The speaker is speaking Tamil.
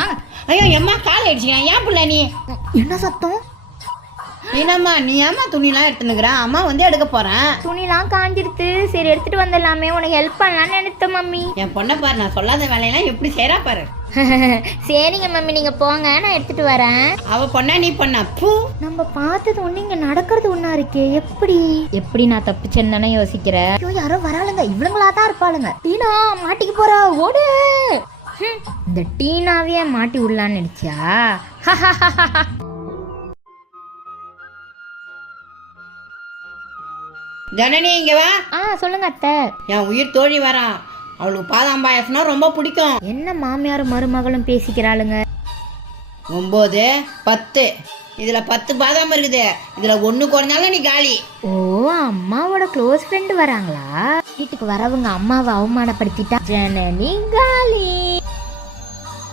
வாங்க. ஐயோ எம்மா கால் அடிச்சுக்கலாம். ஏன் பிள்ளை நீ என்ன சத்தம்? என்னம்மா நீ ஏம்மா துணிலாம் எடுத்துனுக்குற? அம்மா வந்து எடுக்க போறேன். துணிலாம் காஞ்சிடுத்து. சரி எடுத்துட்டு வந்துடலாமே, உனக்கு ஹெல்ப் பண்ணலான்னு நினைத்தேன் மம்மி. என் பொண்ணை பாரு, நான் சொல்லாத வேலையெல்லாம் எப்படி செய்யறா பாரு. சரிங்க மம்மி, நீங்க போங்க, நான் எடுத்துட்டு வரேன். அவ பொண்ணா நீ பொண்ணா? பூ, நம்ம பார்த்தது ஒண்ணு, இங்க நடக்கிறது ஒண்ணா இருக்கே. எப்படி நான் தப்பிச்சேன்னு தானே யோசிக்கிறேன். ஐயோ யாரோ வராளுங்க, இவங்களா தான் இருப்பாளுங்க. டீனா மாட்டிக்கு போறா, ஓடு. இந்த டீனாவே மாட்டி விடலான்னு நினைச்சியா? ஜனனி இங்க வா. சொல்லுங்க அத்தை. என் உயிர் தோழி வரா. அவளுக்கு பாதாம் பாயசம்னா ரொம்ப பிடிக்கும். என்ன மாமியாரும் மருமகளும் பேசிக்கிறாளுங்க? 9, 10. இதுல 10 பாதாம் இருக்குது. இதுல 1 குறைஞ்சாலும் நீ காலி. ஓ, அம்மாவோட க்ளோஸ் ஃப்ரெண்ட் வராங்களா? வீட்டுக்கு வரவங்க அம்மாவை அவமானப்படுத்திட்டா ஜனனி காலி.